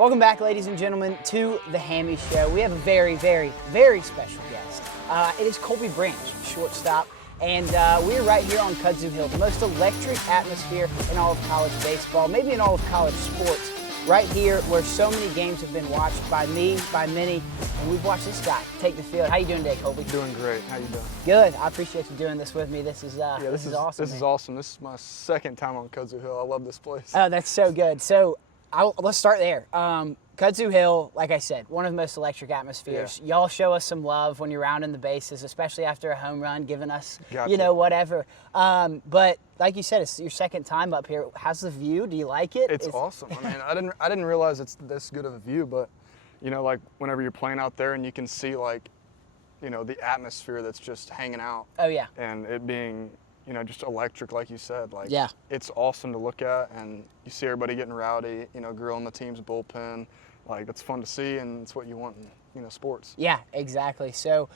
Welcome back, ladies and gentlemen, to the Hammy Show. We have a very, very, very special guest. It is Kolby Branch, shortstop, and we're right here on Kudzu Hill, the most electric atmosphere in all of college baseball, maybe in all of college sports. Right here, where so many games have been watched by me, by many, and we've watched this guy take the field. How you doing today, Kolby? Doing great. How you doing? Good. I appreciate you doing this with me. This is awesome. This is awesome. This is my second time on Kudzu Hill. I love this place. Oh, that's so good. So let's start there. Kudzu Hill, like I said, one of the most electric atmospheres. Yeah. Y'all show us some love when you're rounding the bases, especially after a home run, giving us, whatever. But like you said, it's your second time up here. How's the view? Do you like it? It's awesome. I mean, I didn't realize it's this good of a view, but like whenever you're playing out there and you can see the atmosphere that's just hanging out. Oh yeah. And it being just electric, like you said. It's awesome to look at, and you see everybody getting rowdy, grilling the team's bullpen. It's fun to see, and it's what you want in, sports. Yeah, exactly. So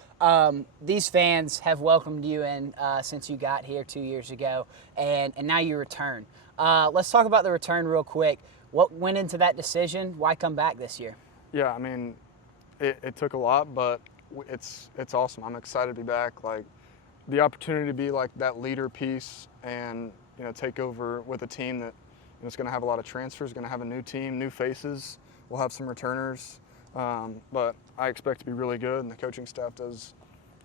these fans have welcomed you in since you got here 2 years ago, and now you return. Let's talk about the return real quick. What went into that decision? Why come back this year? Yeah, I mean, it took a lot, but it's awesome. I'm excited to be back. The opportunity to be that leader piece and take over with a team that is going to have a lot of transfers, going to have a new team, new faces. We'll have some returners, but I expect to be really good, and the coaching staff does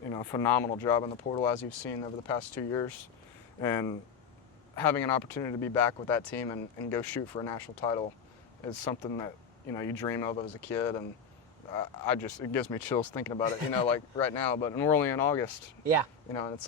a phenomenal job in the portal, as you've seen over the past 2 years. And having an opportunity to be back with that team and go shoot for a national title is something that you dream of as a kid, and it gives me chills thinking about it, right now. But we're only in August. Yeah. And it's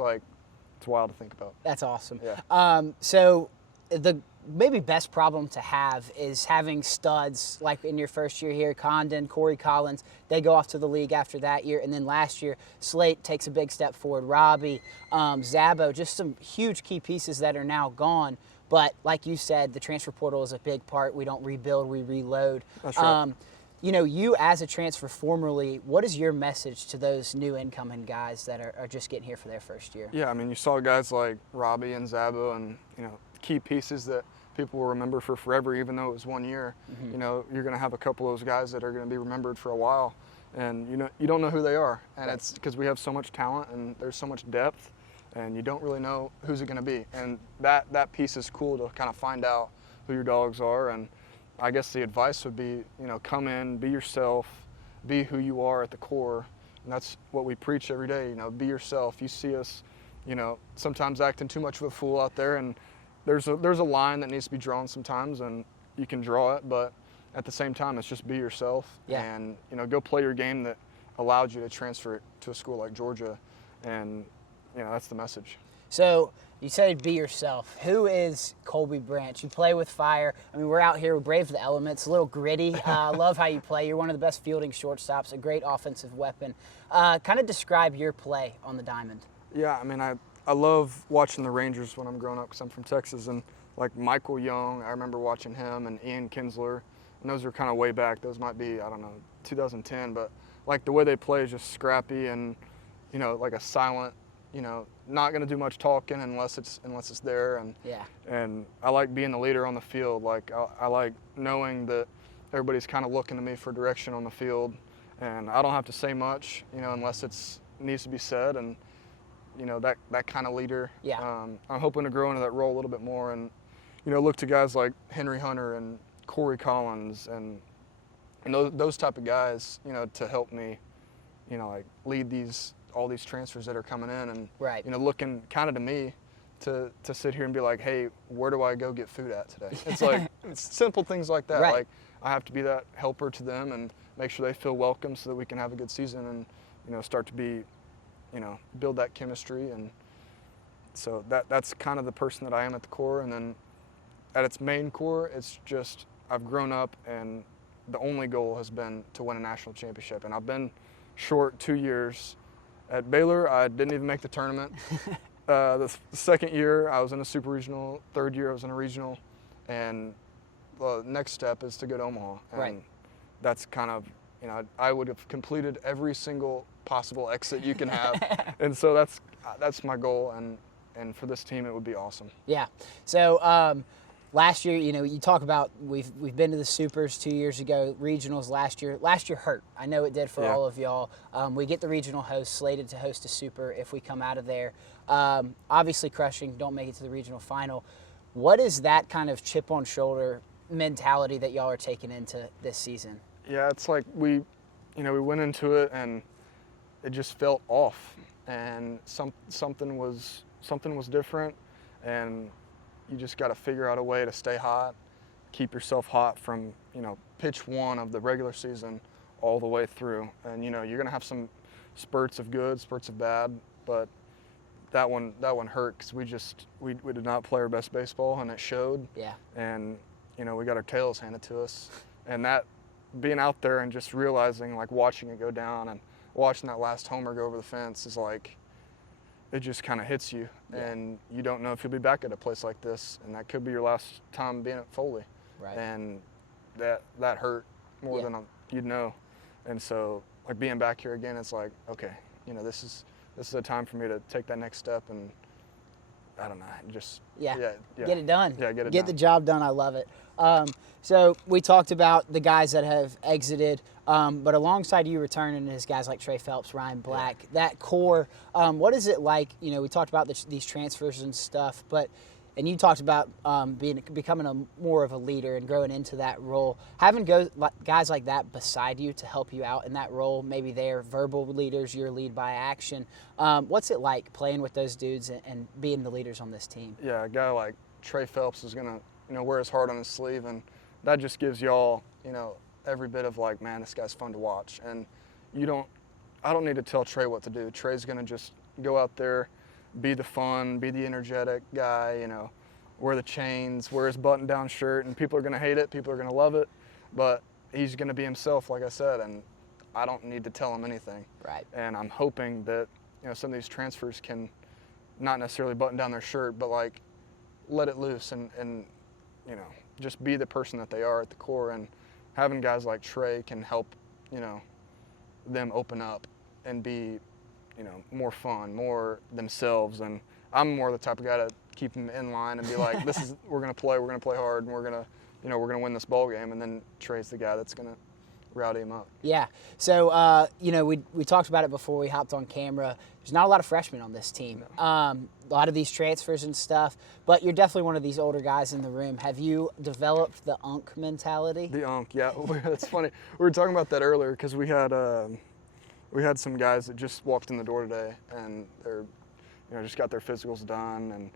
wild to think about. That's awesome. Yeah. So the maybe best problem to have is having studs like in your first year here, Condon, Corey Collins, they go off to the league after that year. And then last year, Slate takes a big step forward. Robbie, Zabo, just some huge key pieces that are now gone. But like you said, the transfer portal is a big part. We don't rebuild, we reload. That's right. You as a transfer formerly, what is your message to those new incoming guys that are just getting here for their first year? Yeah, I mean, you saw guys like Robbie and Zabo and, key pieces that people will remember for forever, even though it was 1 year. Mm-hmm. You're going to have a couple of those guys that are going to be remembered for a while. And, you don't know who they are. And right. It's because we have so much talent and there's so much depth, and you don't really know who's it going to be. And that piece is cool to kind of find out who your dogs are. And I guess the advice would be, come in, be yourself, be who you are at the core. And that's what we preach every day, be yourself. You see us, sometimes acting too much of a fool out there, and there's a line that needs to be drawn sometimes, and you can draw it, but at the same time, it's just be yourself. Yeah. And, go play your game that allowed you to transfer it to a school like Georgia. And, that's the message. So you said be yourself. Who is Kolby Branch? You play with fire. I mean, we're out here, we brave the elements, a little gritty. Love how you play. You're one of the best fielding shortstops, a great offensive weapon. Kind of describe your play on the diamond. Yeah, I mean, I love watching the Rangers when I'm growing up because I'm from Texas. And like Michael Young, I remember watching him, and Ian Kinsler. And those are kind of way back. Those might be, 2010. But the way they play is just scrappy and, a silent, not going to do much talking unless it's there. And I like being the leader on the field. I like knowing that everybody's kind of looking to me for direction on the field, and I don't have to say much, unless it needs to be said. And that kind of leader. Yeah. I'm hoping to grow into that role a little bit more, and look to guys like Henry Hunter and Corey Collins and those type of guys, to help me, lead all these transfers that are coming in, and right. Looking kind of to me to sit here and be like, hey, where do I go get food at today? It's it's simple things like that. Right. I have to be that helper to them and make sure they feel welcome so that we can have a good season and start to be, build that chemistry. And so that's kind of the person that I am at the core. And then at its main core, it's just I've grown up, and the only goal has been to win a national championship. And I've been short 2 years. At Baylor, I didn't even make the tournament. The second year, I was in a super regional. Third year, I was in a regional. And the next step is to go to Omaha. And right. That's kind of, I would have completed every single possible exit you can have. And so that's my goal. And for this team, it would be awesome. Yeah. So last year, you talk about we've been to the Supers 2 years ago, regionals last year. Last year hurt. I know it did for all of y'all. We get the regional host slated to host a Super if we come out of there. Obviously crushing, don't make it to the regional final. What is that kind of chip on shoulder mentality that y'all are taking into this season? Yeah, it's like we went into it and it just felt off, and something was different, and you just got to figure out a way to stay hot, keep yourself hot from pitch one of the regular season all the way through. And you're gonna have some spurts of good, spurts of bad, but that one hurt because we did not play our best baseball, and it showed. Yeah. And we got our tails handed to us, and that being out there and just realizing, like, watching it go down and watching that last homer go over the fence is like, it just kind of hits you, and you don't know if you'll be back at a place like this, and that could be your last time being at Foley. Right. And that hurt more than you'd know. And so, like, being back here again, it's like, okay, this is a time for me to take that next step, and I don't know, just get it done. Yeah, get the job done. I love it. So we talked about the guys that have exited, but alongside you returning is guys like Trey Phelps, Ryan Black, that core. What is it like? We talked about these transfers and stuff, and you talked about becoming more of a leader and growing into that role. Having guys like that beside you to help you out in that role, maybe they're verbal leaders, you're lead by action. What's it like playing with those dudes and being the leaders on this team? Yeah, a guy like Trey Phelps is gonna wear his heart on his sleeve, and that just gives y'all every bit of like, man, this guy's fun to watch. And I don't need to tell Trey what to do. Trey's gonna just go out there, be the fun, be the energetic guy, wear the chains, wear his button-down shirt, and people are going to hate it, people are going to love it, but he's going to be himself, like I said, and I don't need to tell him anything. Right. And I'm hoping that, some of these transfers can not necessarily button down their shirt, but like let it loose and just be the person that they are at the core. And having guys like Trey can help, them open up and be more fun, more themselves. And I'm more the type of guy to keep them in line and be like, we're going to play hard, and we're going to win this ball game. And then Trey's the guy that's going to rowdy him up. Yeah. So, we talked about it before we hopped on camera. There's not a lot of freshmen on this team. No. A lot of these transfers and stuff, but you're definitely one of these older guys in the room. Have you developed the UNC mentality? The UNC, yeah. That's funny. We were talking about that earlier because we had some guys that just walked in the door today, and they're, just got their physicals done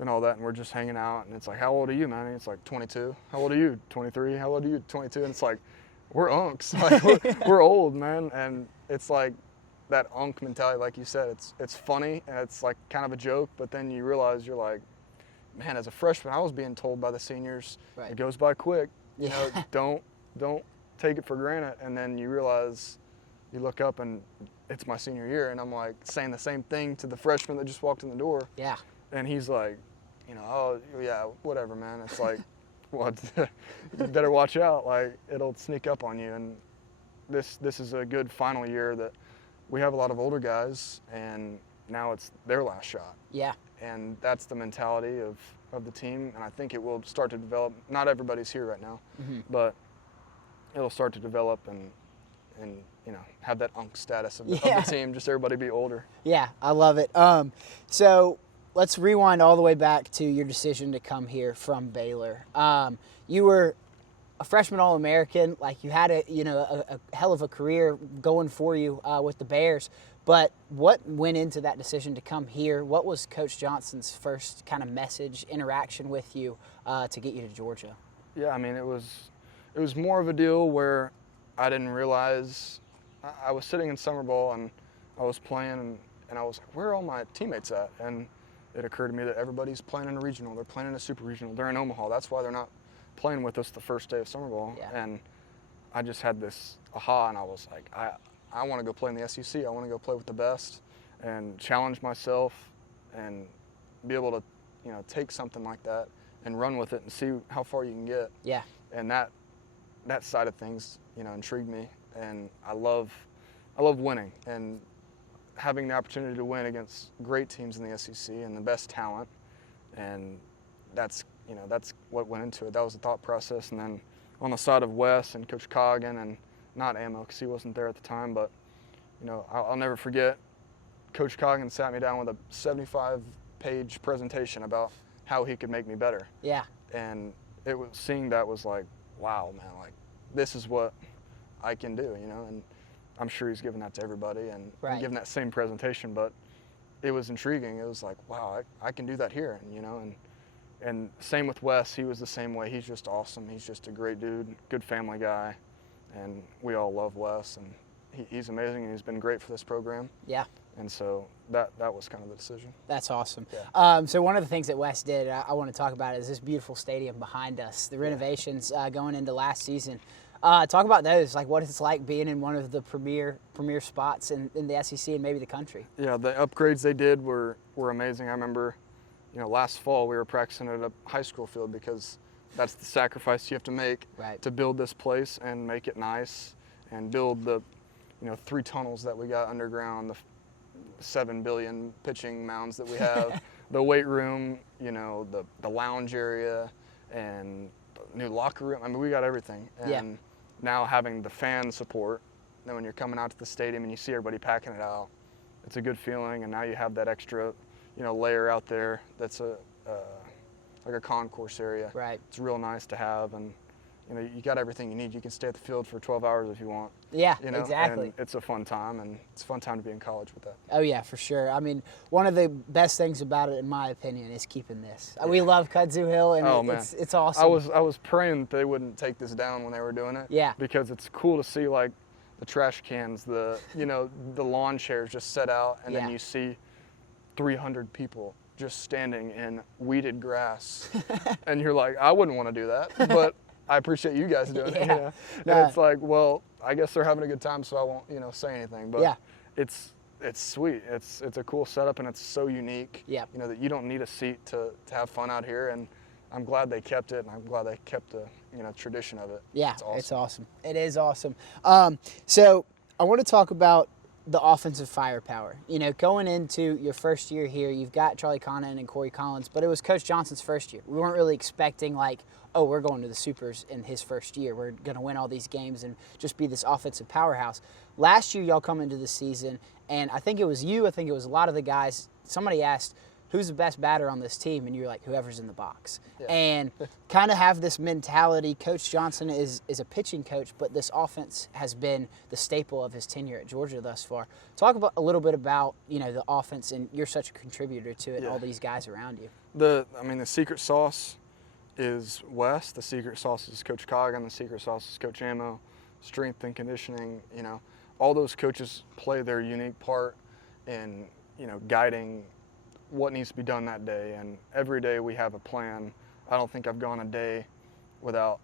and all that, and we're just hanging out, and it's like, how old are you, man? And it's like, 22. How old are you? 23. How old are you? 22. And it's like, we're unks. Like, we're old, man. And it's like that unk mentality, like you said, it's funny, and it's like kind of a joke, but then you realize you're like, man, as a freshman, I was being told by the seniors, right, it goes by quick. Don't take it for granted. And then you realize, you look up and it's my senior year, and I'm like saying the same thing to the freshman that just walked in the door. Yeah. And he's like, oh yeah, whatever, man. It's like, what? You better watch out. Like, it'll sneak up on you. And this is a good final year that we have a lot of older guys, and now it's their last shot. Yeah. And that's the mentality of the team, and I think it will start to develop. Not everybody's here right now, but it'll start to develop and have that unk status of the team, just everybody be older. Yeah, I love it. So let's rewind all the way back to your decision to come here from Baylor. You were a freshman All-American, like you had a hell of a career going for you with the Bears. But what went into that decision to come here? What was Coach Johnson's first kind of message, interaction with you to get you to Georgia? Yeah, I mean, it was more of a deal where I didn't realize. I was sitting in summer ball and I was playing, and I was like, where are all my teammates at? And it occurred to me that everybody's playing in a regional. They're playing in a super regional. They're in Omaha. That's why they're not playing with us the first day of summer ball. Yeah. And I just had this aha, and I was like, I want to go play in the SEC. I want to go play with the best and challenge myself and be able to, take something like that and run with it and see how far you can get. Yeah. And that side of things, intrigued me. And I love winning and having the opportunity to win against great teams in the SEC and the best talent. And that's, that's what went into it. That was the thought process. And then on the side of Wes and Coach Coggin, and not Ammo because he wasn't there at the time, but I'll never forget. Coach Coggin sat me down with a 75-page presentation about how he could make me better. Yeah. And seeing that was like, wow, man, like this is what I can do, and I'm sure he's giving that to everybody and giving that same presentation, but it was intriguing. It was like, wow, I can do that here, and same with Wes. He was the same way. He's just awesome. He's just a great dude, good family guy, and we all love Wes, and he's amazing, and he's been great for this program. Yeah. And so that was kind of the decision. That's awesome. Yeah. So one of the things that Wes did, I want to talk about, is this beautiful stadium behind us, the renovations going into last season. Talk about those, like what it's like being in one of the premier spots in the SEC and maybe the country. Yeah, the upgrades they did were amazing. I remember, last fall we were practicing at a high school field because that's the sacrifice you have to make to build this place and make it nice and build the 3 tunnels that we got underground, the 7 billion pitching mounds that we have, the weight room, the lounge area, and the new locker room. I mean, we got everything. And now having the fan support, then when you're coming out to the stadium and you see everybody packing it out, it's a good feeling. And now you have that extra, layer out there that's like a concourse area. Right. It's real nice to have, and you got everything you need. You can stay at the field for 12 hours if you want. Yeah, exactly. And it's a fun time, and it's a fun time to be in college with that. Oh, yeah, for sure. I mean, one of the best things about it, in my opinion, is keeping this. We love Kudzu Hill, and it's awesome. I was praying that they wouldn't take this down when they were doing it. Yeah. Because it's cool to see, like, the trash cans, the lawn chairs just set out, and then you see 300 people just standing in weeded grass. And you're like, I wouldn't want to do that, but I appreciate you guys doing it. Yeah. And it's like, well, I guess they're having a good time, so I won't, say anything. But it's sweet. It's a cool setup, and it's so unique. Yeah. That you don't need a seat to have fun out here, and I'm glad they kept it, and I'm glad they kept the tradition of it. Yeah, it's awesome. It is awesome. So I want to talk about the offensive firepower. Going into your first year here, you've got Charlie Conant and Corey Collins, but it was Coach Johnson's first year. We weren't really expecting we're going to the Supers in his first year. We're going to win all these games and just be this offensive powerhouse. Last year, y'all come into the season, and I think it was you, I think it was a lot of the guys, somebody asked, who's the best batter on this team? And you're like, whoever's in the box. Yeah. And kind of have this mentality. Coach Johnson is a pitching coach, but this offense has been the staple of his tenure at Georgia thus far. Talk a little bit about, the offense, and you're such a contributor to it, and all these guys around you. The secret sauce is Wes. The secret sauce is Coach Coggin. The secret sauce is Coach Ammo. Strength and conditioning, all those coaches play their unique part in, guiding what needs to be done that day, and every day we have a plan. I don't think I've gone a day without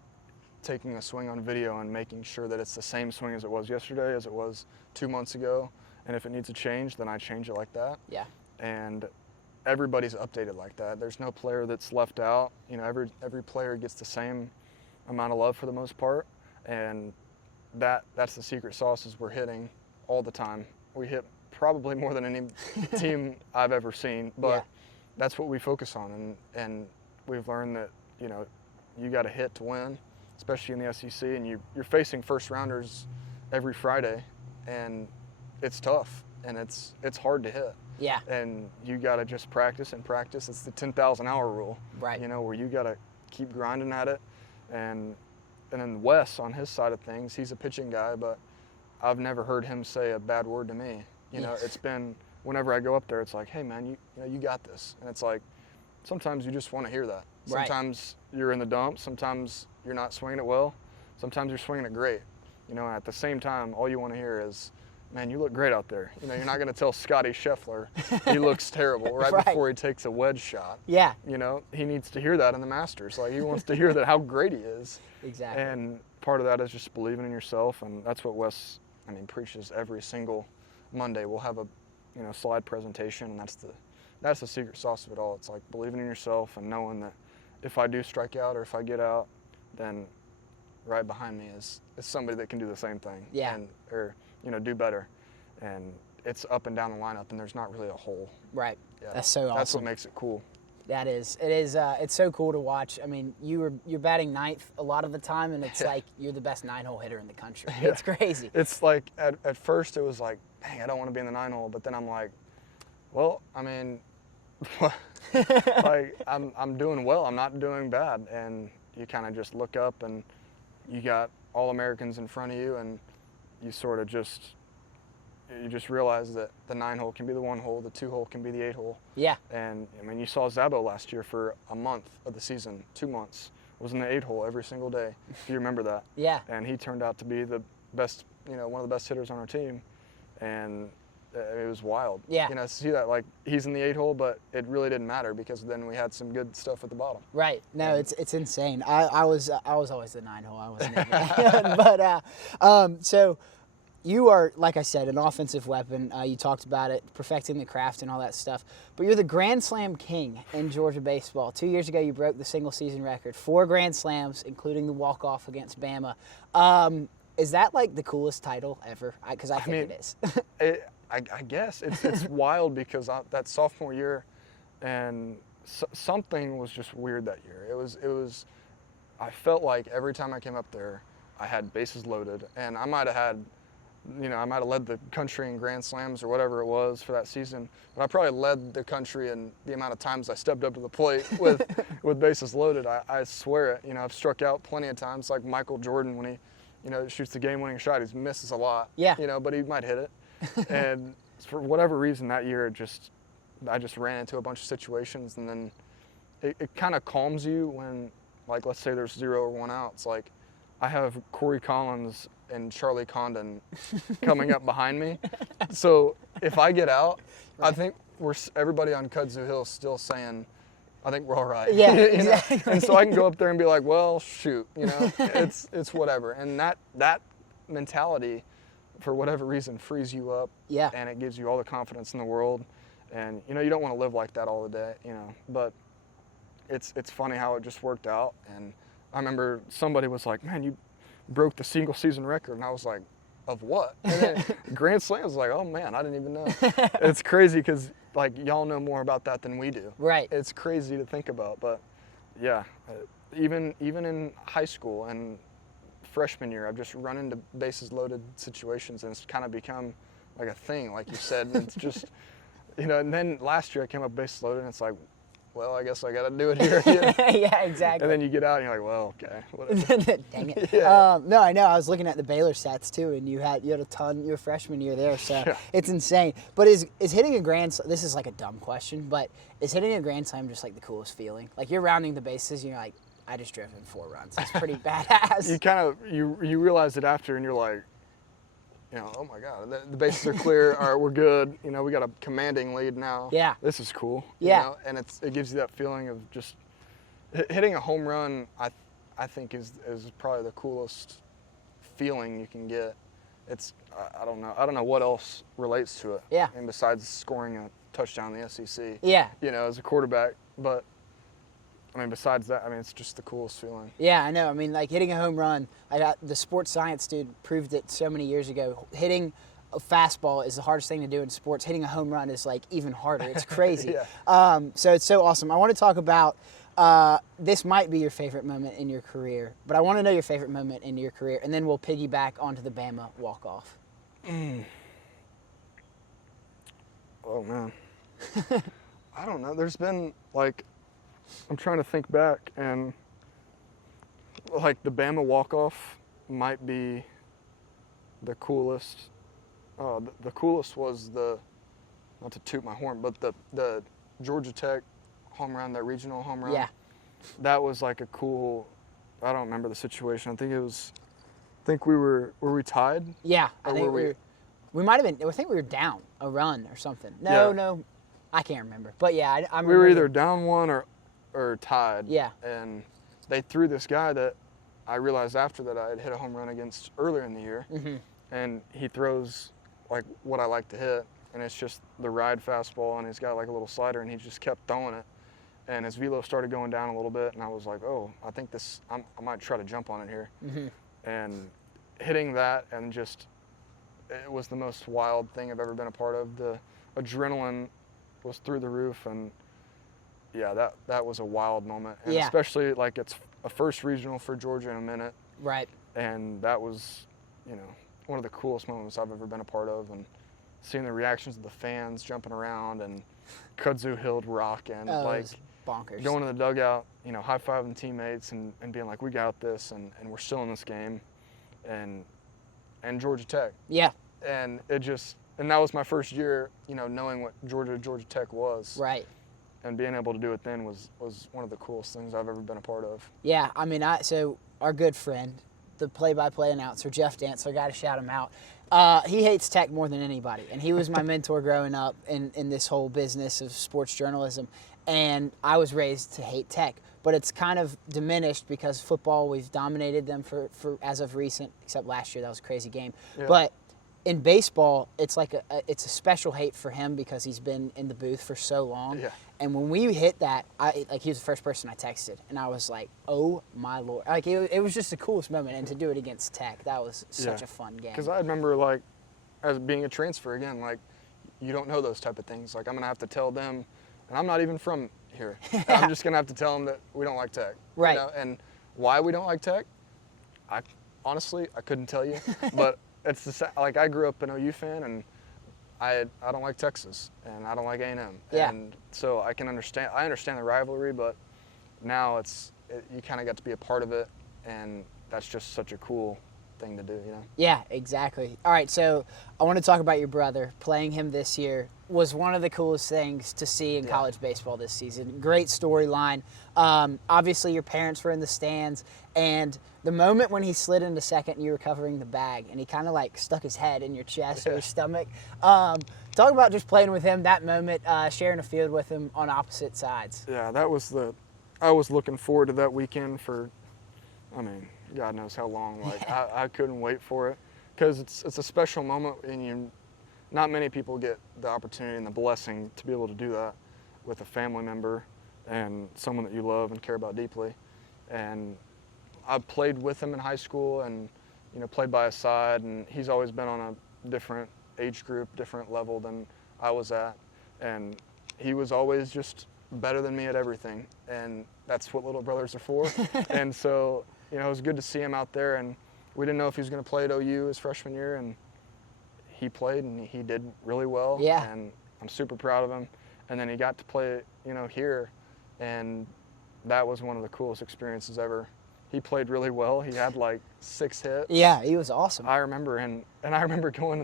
taking a swing on video and making sure that it's the same swing as it was yesterday, as it was 2 months ago, and if it needs to change, then I change it like that. Yeah. And everybody's updated like that. There's no player that's left out. Every player gets the same amount of love for the most part, and that's the secret sauce is we're hitting all the time. We hit probably more than any team I've ever seen, but that's what we focus on, and we've learned that you got to hit to win, especially in the SEC, and you're facing first rounders every Friday, and it's tough, and it's hard to hit. Yeah. And you got to just practice and practice. It's the 10,000 hour rule, right? Where you got to keep grinding at it, and then Wes on his side of things, he's a pitching guy, but I've never heard him say a bad word to me. It's been, whenever I go up there, it's like, hey man, you got this. And it's like, sometimes you just want to hear that. Right. Sometimes you're in the dumps, sometimes you're not swinging it well, sometimes you're swinging it great. At the same time, all you want to hear is, man, you look great out there. You're not going to tell Scotty Scheffler he looks terrible right before he takes a wedge shot. Yeah. He needs to hear that in the Masters. Like, he wants to hear that how great he is. Exactly. And part of that is just believing in yourself, and that's what Wes, preaches every single Monday. We'll have a slide presentation, and that's the secret sauce of it all. It's like believing in yourself and knowing that if I do strike out or if I get out, then right behind me is somebody that can do the same thing. Yeah. Or do better. And it's up and down the lineup, and there's not really a hole. Right. Yeah. That's so awesome. That's what makes it cool. That is. It is. It's so cool to watch. I mean, you're batting ninth a lot of the time, and it's like you're the best 9-hole hitter in the country. Yeah. It's crazy. It's like at first it was like, dang, I don't want to be in the 9-hole, but then I'm like, well, I mean, like I'm doing well. I'm not doing bad, and you kind of just look up and you got all Americans in front of you, and you sort of just realize that the 9-hole can be the 1-hole, the 2-hole can be the 8-hole. Yeah. And I mean, you saw Zabo last year for a month of the season, 2 months, was in the 8-hole every single day. If you remember that. Yeah. And he turned out to be the best, one of the best hitters on our team, and it was wild. Yeah. To see that, like, he's in the 8-hole, but it really didn't matter because then we had some good stuff at the bottom. Right. No, it's insane. I was always the 9-hole. I wasn't ever. But so. You are, like I said, an offensive weapon. You talked about it, perfecting the craft and all that stuff. But you're the Grand Slam king in Georgia baseball. 2 years ago, you broke the single-season record. 4 Grand Slams, including the walk-off against Bama. Is that, like, the coolest title ever? Because I think it is. I guess. It's wild because that sophomore year, and something was just weird that year. It was. I felt like every time I came up there, I had bases loaded, and I might have led the country in Grand Slams or whatever it was for that season, but I probably led the country in the amount of times I stepped up to the plate with bases loaded. I swear it. I've struck out plenty of times, like Michael Jordan when he, shoots the game-winning shot. He misses a lot. Yeah. But he might hit it. And for whatever reason that year, I just ran into a bunch of situations, and then it kind of calms you when, like, let's say there's 0 or 1 out. It's like I have Corey Collins and Charlie Condon coming up behind me. So if I get out, right. I think everybody on Kudzu Hill is still saying, I think we're all right. Yeah, exactly. And so I can go up there and be like, well, shoot, it's whatever. And that mentality, for whatever reason, frees you up. Yeah. And it gives you all the confidence in the world. And, you don't want to live like that all the day, But it's funny how it just worked out. And I remember somebody was like, man, you broke the single season record, and I was like, of what? And then Grand Slam was like, oh man, I didn't even know. It's crazy because, like, y'all know more about that than we do. Right. It's crazy to think about, but yeah, even in high school and freshman year, I've just run into bases loaded situations, and it's kind of become like a thing, like you said. And it's just, and then last year I came up bases loaded, and it's like, well, I guess I got to do it here. Yeah, exactly. And then you get out and you're like, well, okay, whatever. Dang it. Yeah. No, I know. I was looking at the Baylor stats too, and you had a ton your freshman year there, so yeah. It's insane. But is hitting a grand slam, this is like a dumb question, but is hitting a grand slam just like the coolest feeling? Like you're rounding the bases and you're like, I just drove in 4 runs. That's pretty badass. You kind of, you realize it after, and you're like, oh my God, the bases are clear. All right, we're good. We got a commanding lead now. Yeah. This is cool. Yeah. And it gives you that feeling of just hitting a home run. I think is probably the coolest feeling you can get. It's I don't know what else relates to it. Yeah. And besides scoring a touchdown in the SEC. Yeah. As a quarterback, but. I mean, besides that, it's just the coolest feeling. Yeah, I know. I mean, like hitting a home run, the sports science dude proved it so many years ago. Hitting a fastball is the hardest thing to do in sports. Hitting a home run is like even harder. It's crazy. Yeah. So it's so awesome. I want to talk about, this might be your favorite moment in your career, but I want to know your favorite moment in your career, and then we'll piggyback onto the Bama walk-off. Oh, man. I don't know. There's been, like... I'm trying to think back, and like the Bama walk-off might be the coolest. The coolest was not to toot my horn, but the Georgia Tech home run, that regional home run. Yeah. That was like a cool. I don't remember the situation. I think we were we tied? Yeah, I think we might have been. I think we were down a run or something. No, I can't remember. But yeah, I we were either down 1 or tied. Yeah. And they threw this guy that I realized after that I had hit a home run against earlier in the year. Mm-hmm. And he throws like what I like to hit, and it's just the ride fastball, and he's got like a little slider, and he just kept throwing it. And his velo started going down a little bit, and I was like, oh, I think I might try to jump on it here. Mm-hmm. And hitting that, and just, it was the most wild thing I've ever been a part of. The adrenaline was through the roof, and yeah, that was a wild moment. And Yeah. especially like it's a first regional for Georgia in a minute. Right. And that was, one of the coolest moments I've ever been a part of. And seeing the reactions of the fans jumping around and Kudzu Hill rocking, Oh, it like was bonkers. going to the dugout, high-fiving teammates and being like, we got this, and we're still in this game. And Georgia Tech. Yeah. And and that was my first year, knowing what Georgia Tech was. Right. And being able to do it then was one of the coolest things I've ever been a part of. Yeah, I mean, so our good friend, the play-by-play announcer, Jeff Dantzler, got to shout him out. He hates Tech more than anybody, and he was my mentor growing up in this whole business of sports journalism. And I was raised to hate Tech, but it's kind of diminished because football, we've dominated them for as of recent, except last year, that was a crazy game. Yeah. But in baseball, it's like it's a special hate for him because he's been in the booth for so long. Yeah. And when we hit that, he was the first person I texted, and I was like, "Oh my Lord!" Like it was just the coolest moment, and to do it against Tech, that was such a fun game. Because I remember like, as being a transfer again, like, you don't know those type of things. Like I'm gonna have to tell them, and I'm not even from here. I'm just gonna have to tell them that we don't like Tech. Right. And why we don't like Tech, honestly I couldn't tell you, but. It's like I grew up an OU fan, and I don't like Texas, and I don't like A&M. Yeah. And so I understand the rivalry, but now you kind of got to be a part of it, and that's just such a cool thing to do, Yeah, exactly. All right, so I want to talk about your brother. Playing him this year was one of the coolest things to see in college baseball this season. Great storyline. Obviously, your parents were in the stands, and the moment when he slid into second and you were covering the bag, and he kind of like stuck his head in your chest or your stomach. Talk about just playing with him, that moment, sharing a field with him on opposite sides. Yeah, I was looking forward to that weekend for, God knows how long. Like I couldn't wait for it because it's a special moment, and not many people get the opportunity and the blessing to be able to do that with a family member and someone that you love and care about deeply. And I played with him in high school and played by his side, and he's always been on a different age group, different level than I was at, and he was always just better than me at everything, and that's what little brothers are for. And so it was good to see him out there, and we didn't know if he was going to play at OU his freshman year, and he played, and he did really well. Yeah. And I'm super proud of him. And then he got to play, here, and that was one of the coolest experiences ever. He played really well. He had like 6 hits. Yeah, he was awesome. I remember, and I remember going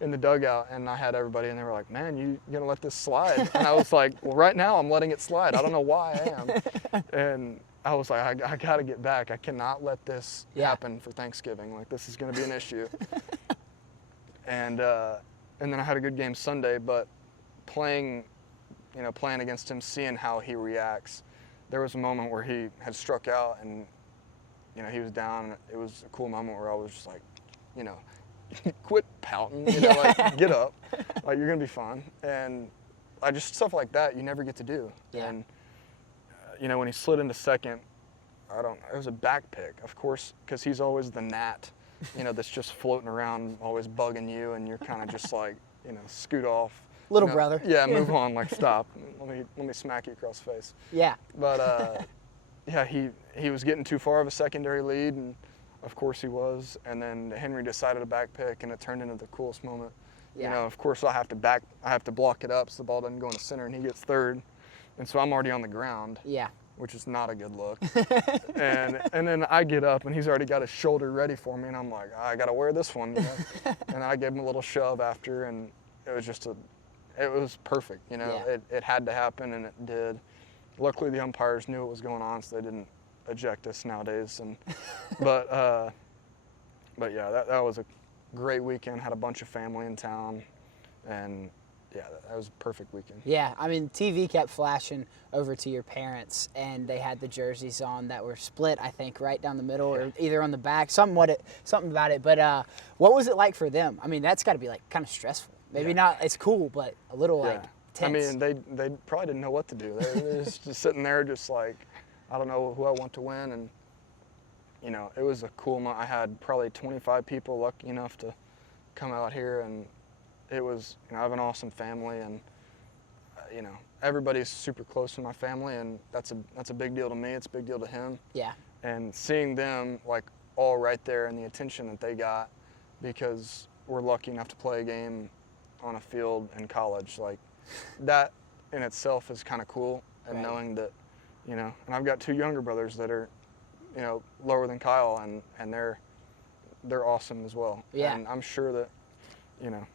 in the dugout, and I had everybody, and they were like, "Man, you gonna let this slide?" And I was like, "Well, right now I'm letting it slide. I don't know why I am." And I was like, I got to get back. I cannot let this happen for Thanksgiving. Like, this is going to be an issue. And then I had a good game Sunday, but playing against him, seeing how he reacts, there was a moment where he had struck out, and he was down. It was a cool moment where I was just like, quit pouting, like, get up, like, you're gonna be fine. And stuff like that you never get to do. Yeah. And when he slid into second, it was a back pick, of course, because he's always the gnat, that's just floating around, always bugging you, and you're kind of just like, scoot off. Little brother. Yeah, move on, like, stop. Let me smack you across the face. Yeah. But yeah, he was getting too far of a secondary lead, and of course he was. And then Henry decided a back pick, and it turned into the coolest moment. Yeah. Of course I have to block it up so the ball doesn't go in the center, and he gets third. And so I'm already on the ground. Yeah. Which is not a good look. and then I get up, and he's already got his shoulder ready for me, and I'm like, I got to wear this one. And I gave him a little shove after, and it was just it was perfect. It had to happen, and it did. Luckily, the umpires knew what was going on, so they didn't eject us nowadays. But yeah, that was a great weekend. Had a bunch of family in town, and yeah, that was a perfect weekend. Yeah, TV kept flashing over to your parents, and they had the jerseys on that were split, I think, right down the middle, or either on the back, something about it. But what was it like for them? That's got to be like kind of stressful. Maybe not. It's cool, but a little like tense. They probably didn't know what to do. They were just sitting there, just like, I don't know who I want to win, and it was a cool moment. I had probably 25 people lucky enough to come out here, and it was, I have an awesome family, and everybody's super close in my family, and that's a big deal to me. It's a big deal to him. Yeah. And seeing them like all right there and the attention that they got because we're lucky enough to play a game on a field in college, like that in itself is kind of cool. And Right. knowing that, you know, and I've got 2 younger brothers that are, you know, lower than Kyle, and they're awesome as well. Yeah. And I'm sure that, you know,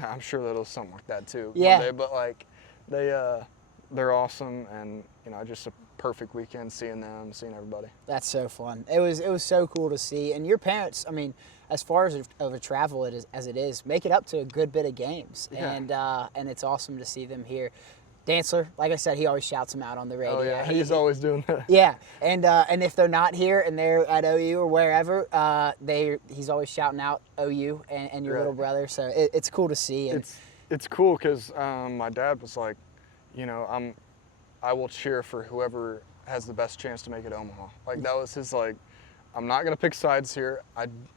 I'm sure that it'll something like that too Yeah. one day. But like they're awesome, and you know, just a perfect weekend seeing them, seeing everybody. That's so fun. It was so cool to see. And your parents, I mean, as far as of a travel as it is, make it up to a good bit of games. Yeah. And it's awesome to see them here. Dantzler, like I said, he always shouts them out on the radio. Oh yeah, he's always doing that. Yeah, and if they're not here and they're at OU or wherever, he's always shouting out OU and your Right. little brother. So it's cool to see. And It's cool because my dad was like, you know, I will cheer for whoever has the best chance to make it to Omaha. Like that was his like, I'm not gonna pick sides here.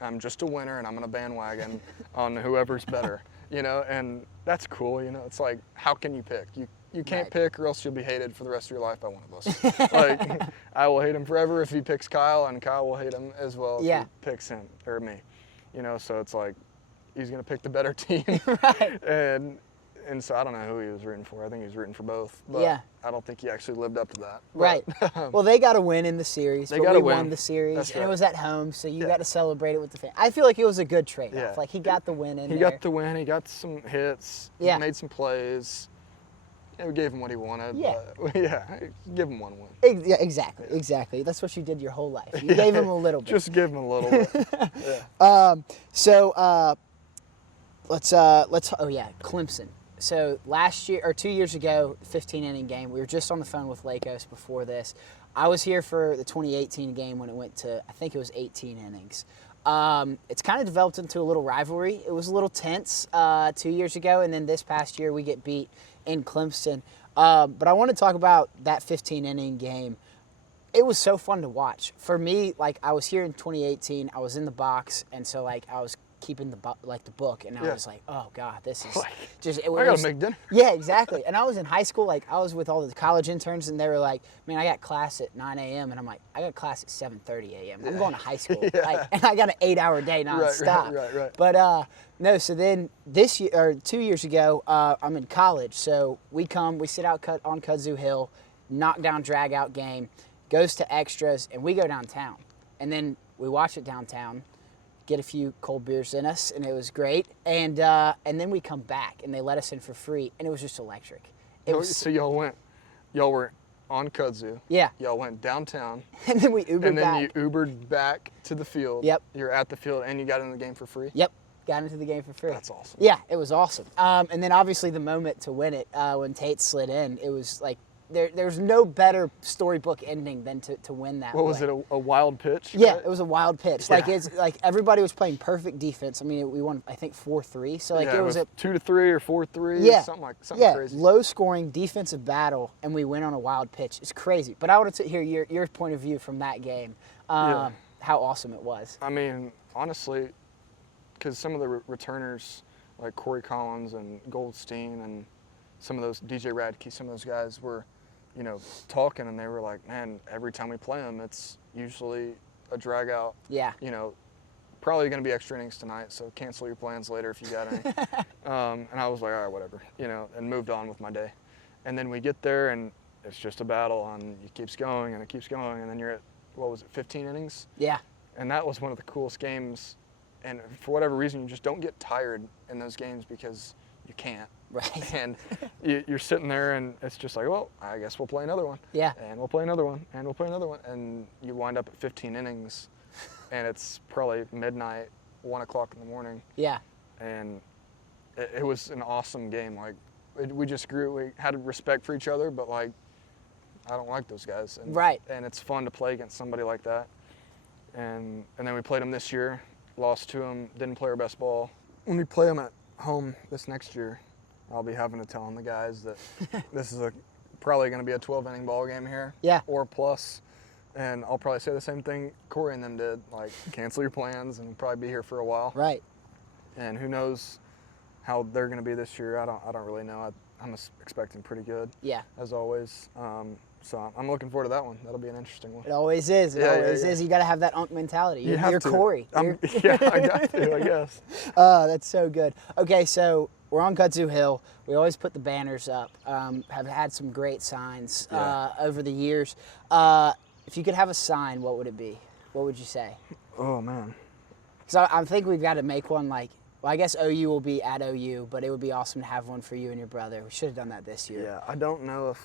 I'm just a winner, and I'm gonna bandwagon on whoever's better. You know, and that's cool. You know, it's like, how can you pick? You can't Right. pick, or else you'll be hated for the rest of your life by one of us. Like, I will hate him forever if he picks Kyle, and Kyle will hate him as well if Yeah. he picks him or me. You know, so it's like he's gonna pick the better team. Right. And so I don't know who he was rooting for. I think he was rooting for both. But Yeah. I don't think he actually lived up to that. Right. Well, they got a win in the series. They but got we a win. won the series, That's and it right. was at home, so you Yeah. got to celebrate it with the fans. I feel like it was a good trade-off. Yeah. Like he got the win in He there. got the win. He got some hits. Yeah. He made some plays. Yeah, we gave him what he wanted. Yeah. But, yeah. Give him one win. Yeah, exactly. That's what you did your whole life. You gave him a little bit. Just give him a little bit. Yeah. So let's oh yeah, Clemson. So last year or 2 years ago, 15-inning game. We were just on the phone with Lakos before this. I was here for the 2018 game when it went to, I think it was 18 innings. It's kind of developed into a little rivalry. It was a little tense 2 years ago, and then this past year we get beat in Clemson. But I want to talk about that 15-inning game. It was so fun to watch. For me, like I was here in 2018, I was in the box, and so like I was keeping the book, and I Yeah. was like, oh god, this is Like, just. It I was, gotta make dinner. Yeah, exactly. And I was in high school, like I was with all the college interns, and they were like, "Man, I got class at 9 a.m." and I'm like, "I got class at 7:30 a.m. I'm going to high school, Yeah. like, and I got an 8-hour day nonstop." Right. But no. So then this year or 2 years ago, I'm in college, so we sit out on Kudzu Hill, knockdown drag out game, goes to extras, and we go downtown, and then we watch it downtown. Get a few cold beers in us, and it was great. And then we come back, and they let us in for free, and it was just electric. So y'all were on Kudzu. Yeah. Y'all went downtown. And then we Ubered And then back. you Ubered back to the field. Yep. You're at the field, and you got in the game for free. Yep, got into the game for free. That's awesome. Yeah, it was awesome. And then obviously the moment to win it, when Tate slid in, it was like there's no better storybook ending than to win that. What was it? A wild pitch? Yeah, right? it was a wild pitch. Yeah. Like it's like everybody was playing perfect defense. I mean, we won I think 4-3. So like Yeah, it was a 2-3 or 4-3. Yeah. Something crazy. low scoring defensive battle, and we win on a wild pitch. It's crazy. But I wanted to hear your point of view from that game. Yeah. How awesome it was. I mean, honestly, because some of the returners like Corey Collins and Goldstein and some of those DJ Radke, some of those guys were, you know, talking, and they were like, man, every time we play them, it's usually a drag out. Yeah. You know, probably going to be extra innings tonight, so cancel your plans later if you got any. And I was like, all right, whatever, you know, and moved on with my day. And then we get there, and it's just a battle, and it keeps going, and it keeps going, and then you're at, 15 innings? Yeah. And that was one of the coolest games. And for whatever reason, you just don't get tired in those games because you can't. Right. And you're sitting there, and it's just like, well, I guess we'll play another one. Yeah. And we'll play another one, and we'll play another one. And you wind up at 15 innings, and it's probably midnight, 1 o'clock in the morning. Yeah. And it was an awesome game. Like, we just grew. We had respect for each other, but, like, I don't like those guys. And, Right. And it's fun to play against somebody like that. And then we played them this year, lost to them, didn't play our best ball. When we play them at home this next year, I'll be having to tell the guys that this is probably going to be a 12-inning ball game here. Yeah. Or plus. And I'll probably say the same thing Corey and them did, like cancel your plans and probably be here for a while. Right. And who knows how they're going to be this year. I don't really know. expecting pretty good. Yeah. As always. So I'm looking forward to that one. That'll be an interesting one. It always is. It always is. You got to have that Unk mentality. You're Corey. Yeah, I got to, I guess. That's so good. Okay, so we're on Kudzu Hill. We always put the banners up. Have had some great signs over the years. If you could have a sign, what would it be? What would you say? Oh, man. Because I think we've got to make one like, well, I guess OU will be at OU, but it would be awesome to have one for you and your brother. We should have done that this year. Yeah, I don't know.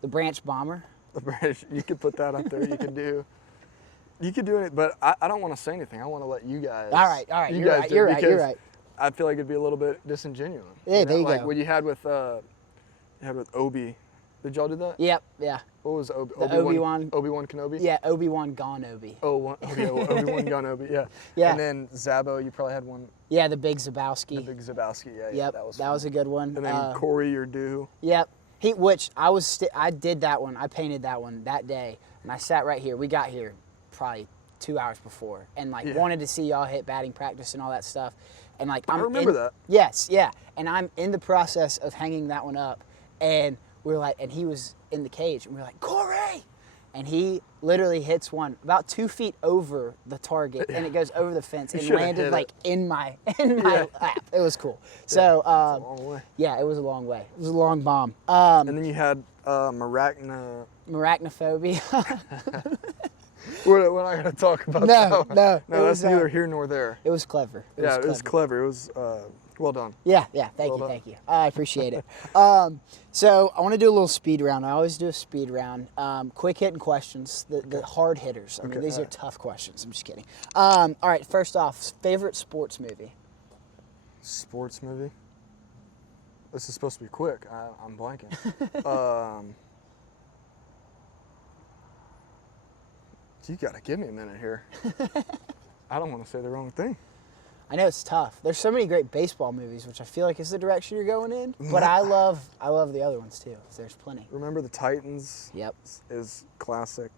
The Branch Bomber? The Branch, you could put that up there. You could do it, but I don't want to say anything. I want to let you guys. All right. You're right. I feel like it'd be a little bit disingenuous. Yeah, there you like go. what you had with Obi. Did y'all do that? Yep, yeah. What was Obi-Wan Kenobi? Yeah, Obi-Wan gone Obi. Obi-Wan gone Obi, yeah. Yeah. And then Zabo, you probably had one. Yeah, the Big Zabowski. The Big Zabowski, yeah. Yep, that was a good one. And then Corey, your due. Yep. I did that one. I painted that one that day, and I sat right here. We got here probably 2 hours before, and wanted to see y'all hit batting practice and all that stuff. And I remember that. Yes, yeah. And I'm in the process of hanging that one up, and we're like, and he was in the cage, and we're like, Corey! And he literally hits one about 2 feet over the target, and it goes over the fence and landed in my lap. It was cool. So, a long way. Yeah, it was a long way. It was a long bomb. And then you had Marachnophobia. We're not going to talk about that. No, that's neither here nor there. It was clever. It was clever. It was well done. Yeah. Thank you. I appreciate it. So I want to do a little speed round. I always do a speed round. Quick hitting questions. The hard hitters. I mean, these are tough questions. I'm just kidding. All right. First off, favorite sports movie. Sports movie. This is supposed to be quick. I'm blanking. You gotta give me a minute here. I don't want to say the wrong thing. I know it's tough. There's so many great baseball movies, which I feel like is the direction you're going in. But I love the other ones too. There's plenty. Remember the Titans? Yep. Is classic.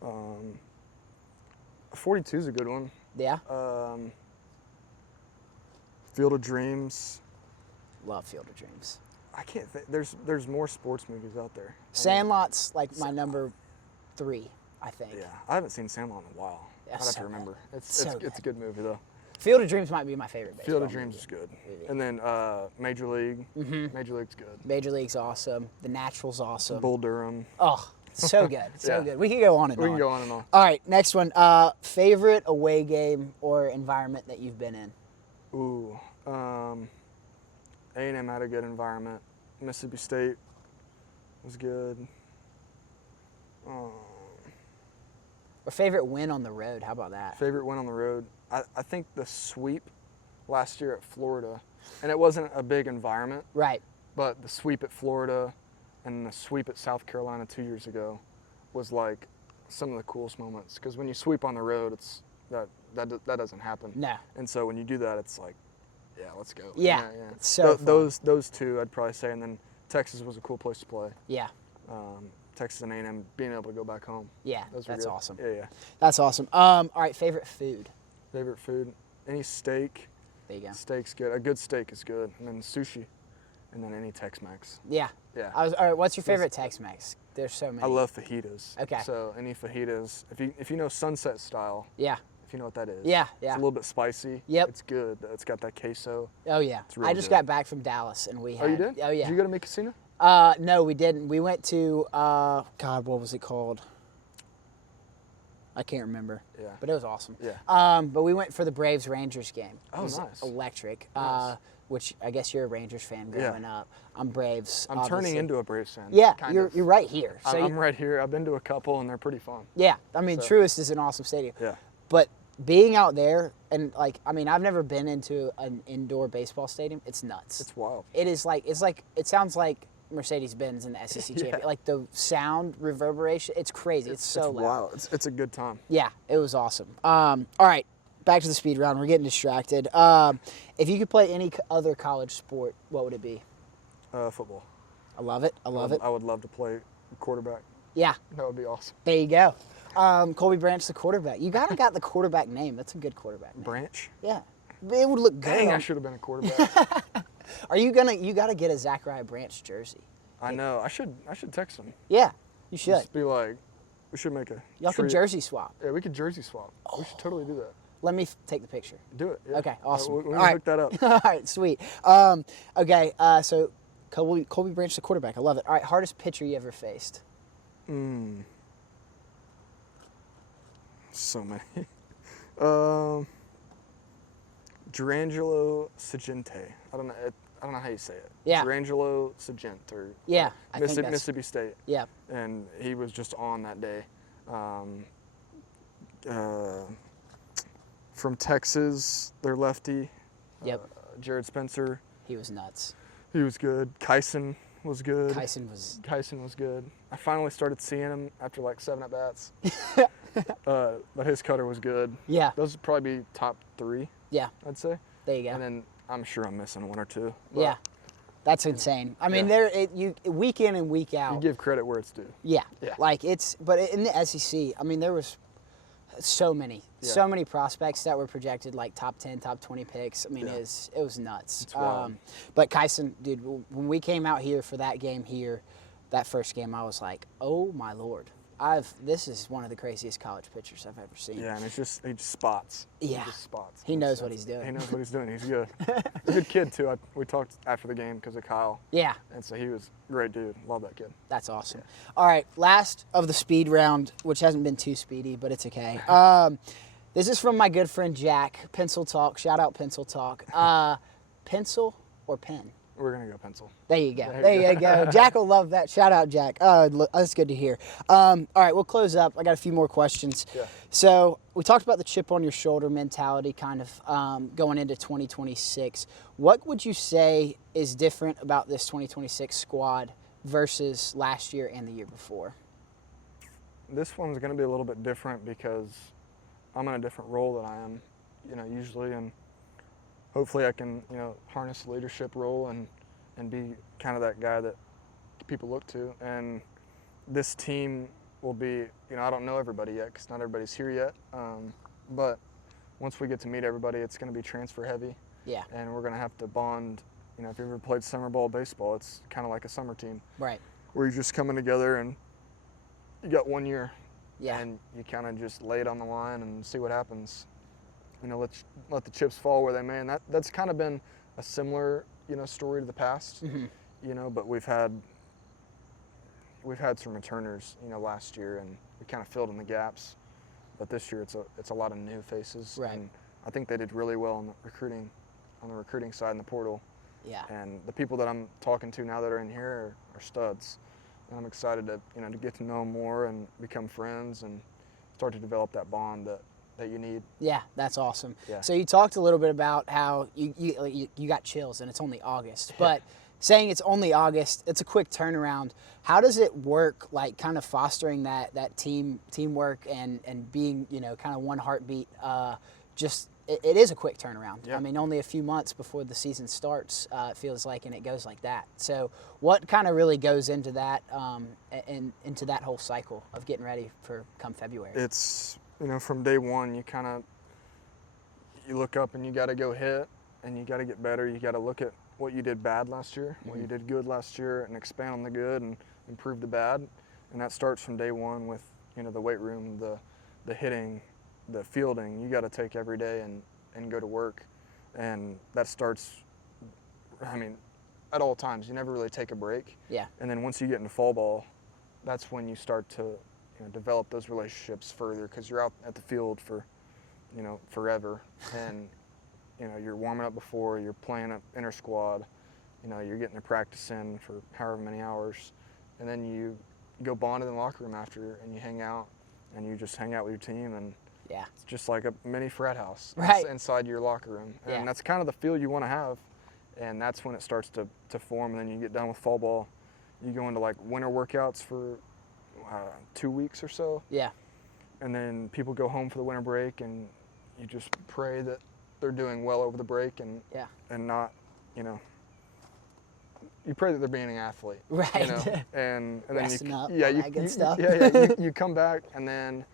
42 is a good one. Yeah. Field of Dreams. Love Field of Dreams. I can't think. There's more sports movies out there. Sandlot's like my number 3, I think. Yeah, I haven't seen Sandlot in a while. I'd have to remember. It's a good movie though. Field of Dreams might be my favorite baseball Field of Dreams is good. And then Major League. Mm-hmm. Major League's good. Major League's awesome. The Natural's awesome. Bull Durham. Oh, so good. Good. We can go on and on. We can go on and on. All right, next one. Favorite away game or environment that you've been in? Ooh. A&M had a good environment. Mississippi State was good. Or favorite win on the road? How about that? Favorite win on the road? I think the sweep last year at Florida, and it wasn't a big environment. Right. But the sweep at Florida and the sweep at South Carolina 2 years ago was like some of the coolest moments. Because when you sweep on the road, that doesn't happen. No. And so when you do that, it's like, yeah, let's go. Yeah. So those two, I'd probably say, and then Texas was a cool place to play. Yeah. Texas and A&M being able to go back home. Yeah, that's awesome. Yeah. That's awesome. All right, favorite food? Favorite food? Any steak. There you go. Steak's good. A good steak is good. And then sushi. And then any Tex-Mex. Yeah. Yeah. All right, what's your favorite Tex-Mex? There's so many. I love fajitas. Okay. So any fajitas, if you know Sunset style. Yeah. If you know what that is. Yeah. It's a little bit spicy. Yep. It's good. It's got that queso. Oh, yeah. I just got back from Dallas, and we had... Oh, you did? Oh, yeah. Did you go to Mi Casino? No, we didn't. We went to, God, what was it called? I can't remember. Yeah. But it was awesome. Yeah. But we went for the Braves-Rangers game. Oh, it was nice. Electric. Nice. Which I guess you're a Rangers fan growing up. I'm Braves. I'm turning into a Braves fan. Yeah, you're right here. So I'm right here. I've been to a couple, and they're pretty fun. Yeah. I mean, Truist is an awesome stadium. Yeah. But being out there, and I've never been into an indoor baseball stadium. It's nuts. It's wild. It sounds like Mercedes-Benz in the SEC championship. Like the sound reverberation, it's crazy. It's so loud. Wild. It's a good time. Yeah, it was awesome. All right, back to the speed round. We're getting distracted. If you could play any other college sport, what would it be? Football. I love it. I would love to play quarterback. Yeah. That would be awesome. There you go. Kolby Branch, the quarterback. You got the quarterback name. That's a good quarterback name. Branch? Yeah. It would look good. Dang, I should have been a quarterback. You got to get a Zachariah Branch jersey. I know. I should text him. Yeah, you should. Just be like, we should make a. Y'all could jersey swap. Yeah, we could jersey swap. We should totally do that. Let me take the picture. Do it. Yeah. Okay, awesome. We'll All right. hook that up. All right, sweet. Okay, so Kolby Branch, the quarterback. I love it. All right, hardest pitcher you ever faced? So many. Durangelo Sagente. I don't know how you say it. Yeah. Durangelo Sagente or Yeah, I think that's- Mississippi State. Yeah. And he was just on that day. From Texas, their lefty. Yep. Jared Spencer. He was nuts. He was good. Kyson was good. Kyson was good. I finally started seeing him after like 7 at-bats. But his cutter was good. Yeah. Those would probably be top 3, Yeah. I'd say. There you go. And then I'm sure I'm missing 1 or 2. But Yeah. That's insane. I mean, you week in and week out. you give credit where it's due. Yeah. Yeah. Like but in the SEC, I mean, there was so many prospects that were projected like top 10, top 20 picks. I mean, it was nuts. It's wild. But Kyson, dude, when we came out here for that game here, that first game, I was like, oh my Lord. This is one of the craziest college pitchers I've ever seen. Yeah, and he just spots. Yeah. He just spots. He knows what he's doing. He knows what he's doing. He's good. He's a good kid, too. We talked after the game because of Kyle. Yeah. And so he was a great dude. Love that kid. That's awesome. All right, last of the speed round, which hasn't been too speedy, but it's okay. This is from my good friend Jack, Pencil Talk. Shout out Pencil Talk. Pencil or pen? We're going to go pencil. There you go. There you go. Jack will love that. Shout out, Jack. That's good to hear. All right, we'll close up. I got a few more questions. Yeah. So we talked about the chip on your shoulder mentality kind of going into 2026. What would you say is different about this 2026 squad versus last year and the year before? This one's going to be a little bit different because I'm in a different role than I am, usually, and hopefully I can, harness the leadership role and be kind of that guy that people look to. And this team will be, I don't know everybody yet because not everybody's here yet. But once we get to meet everybody, it's going to be transfer heavy. Yeah. And we're going to have to bond. If you've ever played summer ball baseball, it's kind of like a summer team. Right. Where you're just coming together and you got 1 year. Yeah. And you kind of just lay it on the line and see what happens. Let the chips fall where they may. And that's kind of been a similar, story to the past. Mm-hmm. But we've had some returners, last year, and we kind of filled in the gaps. But this year it's a lot of new faces. Right. And I think they did really well on the recruiting side in the portal. Yeah. And the people that I'm talking to now that are in here are studs. And I'm excited to get to know them more and become friends and start to develop that bond that you need. Yeah, that's awesome. Yeah. So you talked a little bit about how you got chills and it's only August, but saying it's only August, it's a quick turnaround. How does it work, like kind of fostering that teamwork and being, kind of one heartbeat? It is a quick turnaround. Yeah. I mean, only a few months before the season starts, it feels like, and it goes like that. So what kind of really goes into that and into that whole cycle of getting ready for come February? It's, from day one, you look up and you got to go hit and you got to get better. You got to look at what you did bad last year, what you did good last year, and expand on the good and improve the bad. And that starts from day one with, the weight room, the hitting, the fielding. You got to take every day and go to work. And that starts, at all times. You never really take a break. Yeah. And then once you get into fall ball, that's when you start to develop those relationships further because you're out at the field for, forever. And, you're warming up before, you're playing an inter squad, you're getting the practice in for however many hours. And then you go bond in the locker room after and you hang out and you just hang out with your team. And yeah, it's just like a mini frat house inside your locker room. And that's kind of the feel you want to have. And that's when it starts to form. And then you get done with fall ball. You go into like winter workouts for 2 weeks or so. Yeah. And then people go home for the winter break and you just pray that they're doing well over the break and not, you pray that they're being an athlete. Right. And then you come back and then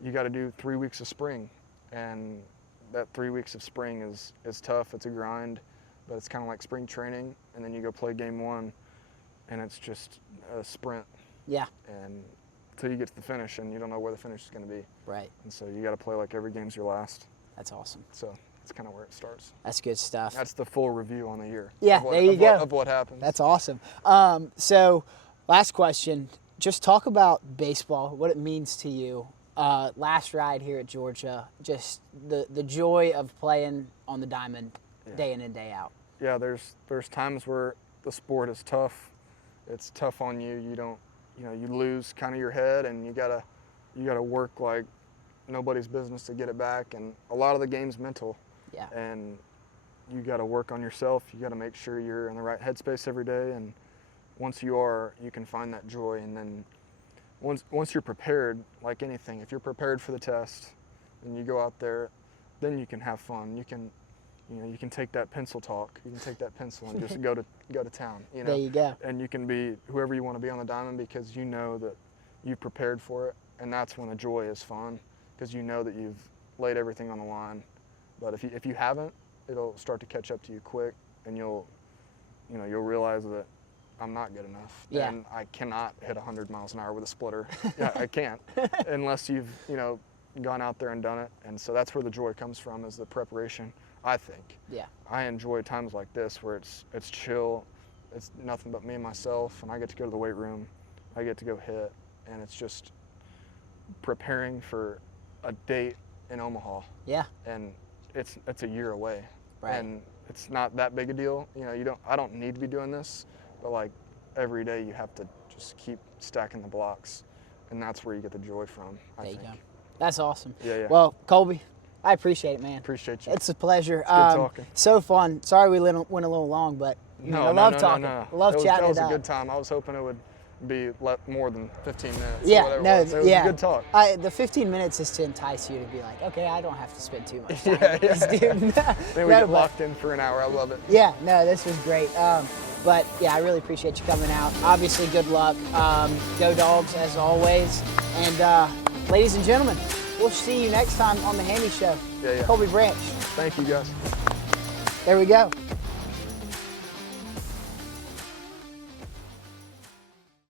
you got to do 3 weeks of spring. And that 3 weeks of spring is tough. It's a grind. but it's kind of like spring training, and then you go play game one, and it's just a sprint. Yeah. And until you get to the finish, and you don't know where the finish is going to be. Right. And so you got to play like every game's your last. That's awesome. So that's kind of where it starts. That's good stuff. That's the full review on the year. Yeah, there you go. Of what happens. That's awesome. So last question, just talk about baseball, what it means to you. Last ride here at Georgia, just the joy of playing on the diamond day in and day out. Yeah, there's times where the sport is tough. It's tough on you. You lose kind of your head, and you gotta work like nobody's business to get it back. And a lot of the game's mental. Yeah. And you gotta work on yourself. You gotta make sure you're in the right headspace every day. And once you are, you can find that joy. And then once you're prepared, like anything, if you're prepared for the test, and you go out there, then you can have fun. You can take that pencil talk. You can take that pencil and just go to town. There you go. And you can be whoever you want to be on the diamond because you know that you've prepared for it, and that's when the joy is fun because you know that you've laid everything on the line. But if you haven't, it'll start to catch up to you quick, and you'll realize that I'm not good enough. Yeah. And I cannot hit 100 miles an hour with a splitter. Yeah, I can't unless you've gone out there and done it. And so that's where the joy comes from, is the preparation. I think. Yeah. I enjoy times like this where it's chill, it's nothing but me and myself, and I get to go to the weight room, I get to go hit, and it's just preparing for a date in Omaha. Yeah. And it's a year away. Right. And it's not that big a deal. I don't need to be doing this, but like every day you have to just keep stacking the blocks, and that's where you get the joy from, I think. There you go. That's awesome. Yeah. Well, Kolby, I appreciate it, man. Appreciate you. It's a pleasure. It's good talking. So fun. Sorry we went a little long, but I love talking. No. I love chatting That was it a up. good time. I was hoping it would be more than 15 minutes. Yeah, or whatever no, it was. It was a good talk. The 15 minutes is to entice you to be like, okay, I don't have to spend too much time Yeah, with this dude. Then we get locked in for an hour. I love it. Yeah, no, this was great. But yeah, I really appreciate you coming out. Obviously, good luck. Go Dogs as always. And ladies and gentlemen, we'll see you next time on the Hammy Show. Yeah. Kolby Branch. Thank you, guys. There we go.